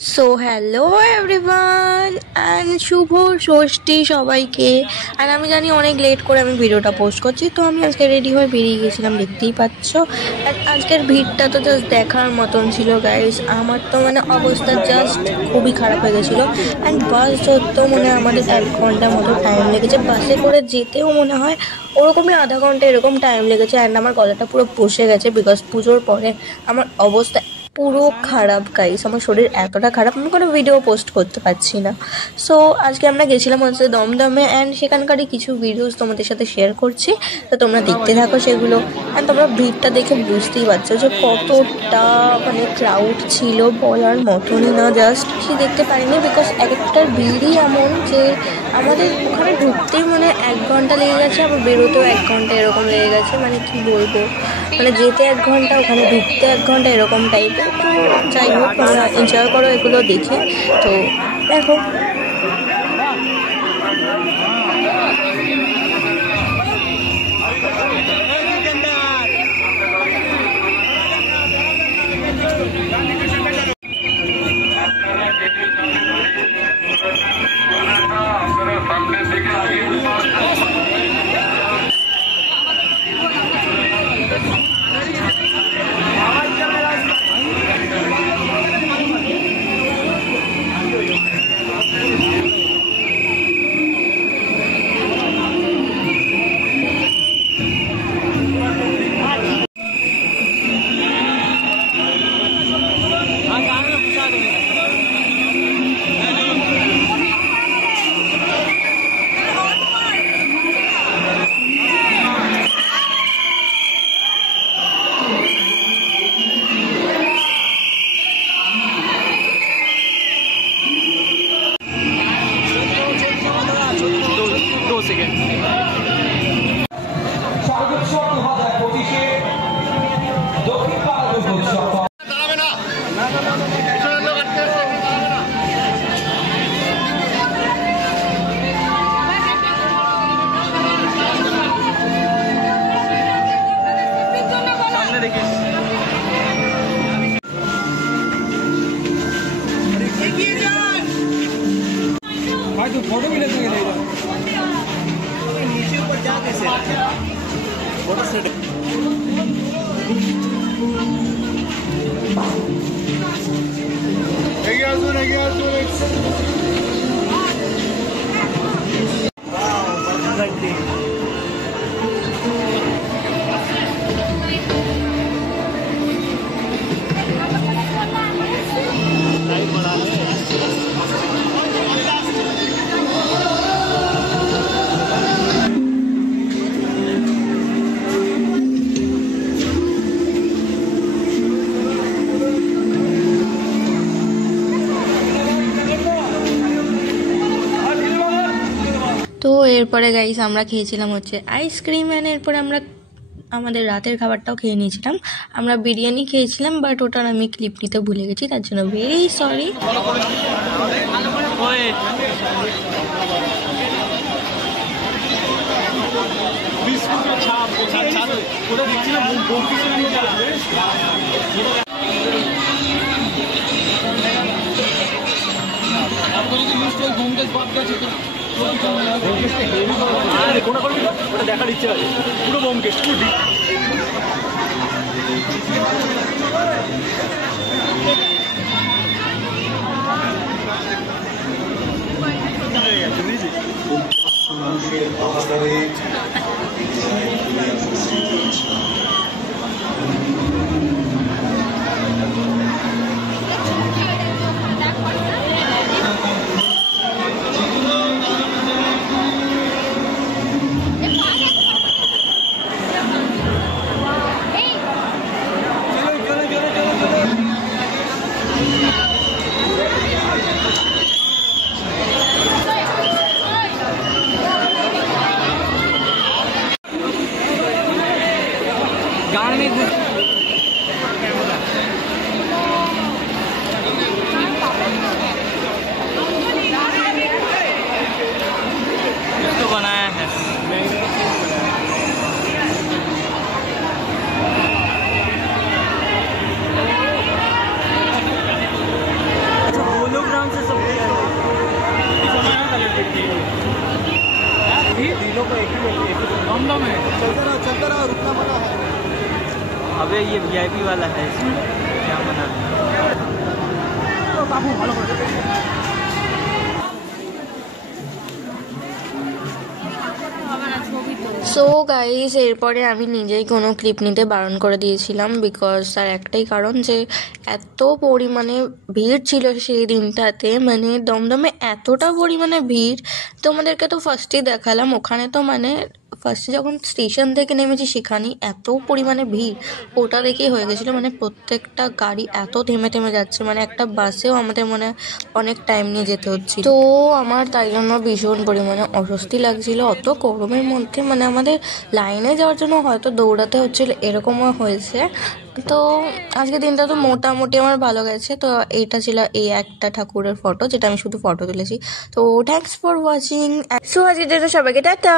So hello everyone and শুভ ষষ্ঠী সবাইকে। আর আমি জানি অনেক লেট করে আমি ভিডিওটা পোস্ট করছি, তো আমি আজকে রেডি হয়ে বেরিয়ে গেছিলাম, দেখতেই পাচ্ছ। আর আজকের ভিড়টা তো জাস্ট দেখার মতন ছিল গাইস। আমার তো অবস্থা জাস্ট খুবই খারাপ হয়ে গেছিলো। অ্যান্ড বাস ধরতেও আমাদের 1 ঘন্টার মতো টাইম লেগেছে, বাসে করে যেতেও মনে হয় ওরকমই আধা ঘন্টা এরকম টাইম লেগেছে। অ্যান্ড আমার গলাটা পুরো বসে গেছে বিকজ পুজোর পরে আমার অবস্থা পুরো খারাপ গাইস। আমার শরীর এতটা খারাপ, আমি কোনো ভিডিও পোস্ট করতে পারছি না। সো আজকে আমরা গেছিলাম হচ্ছে দমদমে, অ্যান্ড সেখানকারই কিছু ভিডিওস তোমাদের সাথে শেয়ার করছি, তো তোমরা দেখতে থাকো সেগুলো। অ্যান্ড তোমরা ভিড়টা দেখে বুঝতেই পারছো যে কতটা ক্রাউড ছিল, বলার মতনই না। জাস্ট কি দেখতে পারিনি বিকজ এক একটার ভিড়ই এমন যে আমাদের ওখানে ঢুকতেই 1 ঘন্টা লেগে গেছে, আবার বেরোতেও 1 ঘন্টা এরকম লেগে গেছে। কি বলবো, যেতে 1 ঘন্টা, ওখানে ঢুকতে 1 ঘন্টা, এরকম টাইপের। তো যাই হোক, তোমরা এনজয় করো এগুলো দেখে। তো দেখো। फोटो भी ले सकते नीचे ऊपर जा कैसे फोटो सेट তো এরপরে গাইস আমরা খেয়েছিলাম হচ্ছে আইসক্রিম, অ্যান্ড এরপরে আমরা আমাদের রাতের খাবারটাও খেয়ে নিয়েছিলাম। আমরা বিরিয়ানি খেয়েছিলাম, বাট ওটার আমি ক্লিপ নিতে ভুলে গেছি, তার জন্য ভেরি সরি। দেখার ইচ্ছে আছে পুরো বোমকেশ পুরো चलते रहो, रुकना मना है। अबे ये वीआईपी वाला है, इसमें क्या मना है? সো গাইস, এরপরে আমি নিজেই কোনো ক্লিপ নিতে বারণ করে দিয়েছিলাম, বিকজ তার একটাই কারণ যে এত পরিমাণে ভিড় ছিল সেই দিনটাতে, মানে দমদমে এতটা পরিমাণে ভিড়। তোমাদেরকে তো ফার্স্টেই দেখালাম, ওখানে তো মানে ফার্স্টে যখন স্টেশন থেকে নেমেছি সেখানেই এত পরিমাণে ভিড়, ওটা দেখেই হয়ে গেছিলো। মানে প্রত্যেকটা গাড়ি এত থেমে থেমে যাচ্ছে, মানে একটা বাসেও আমাদের মনে অনেক টাইম নিয়ে যেতে হচ্ছে। তো আমার তাই জন্য ভীষণ পরিমাণে অস্বস্তি লাগছিল অত গরমের মধ্যে, মানে আমাদের লাইনে যাওয়ার জন্য হয়তো দৌড়াতে হচ্ছিল, এরকমও হয়েছে। তো আজকে দিনটা তো মোটামুটি আমার ভালো গেছে। তো এইটা ছিল এই একটা ঠাকুরের ফটো, যেটা আমি শুধু ফটো তুলেছি। তো থ্যাংকস ফর ওয়াচিং। সো আজকের জন্য সবাইকে টাটা।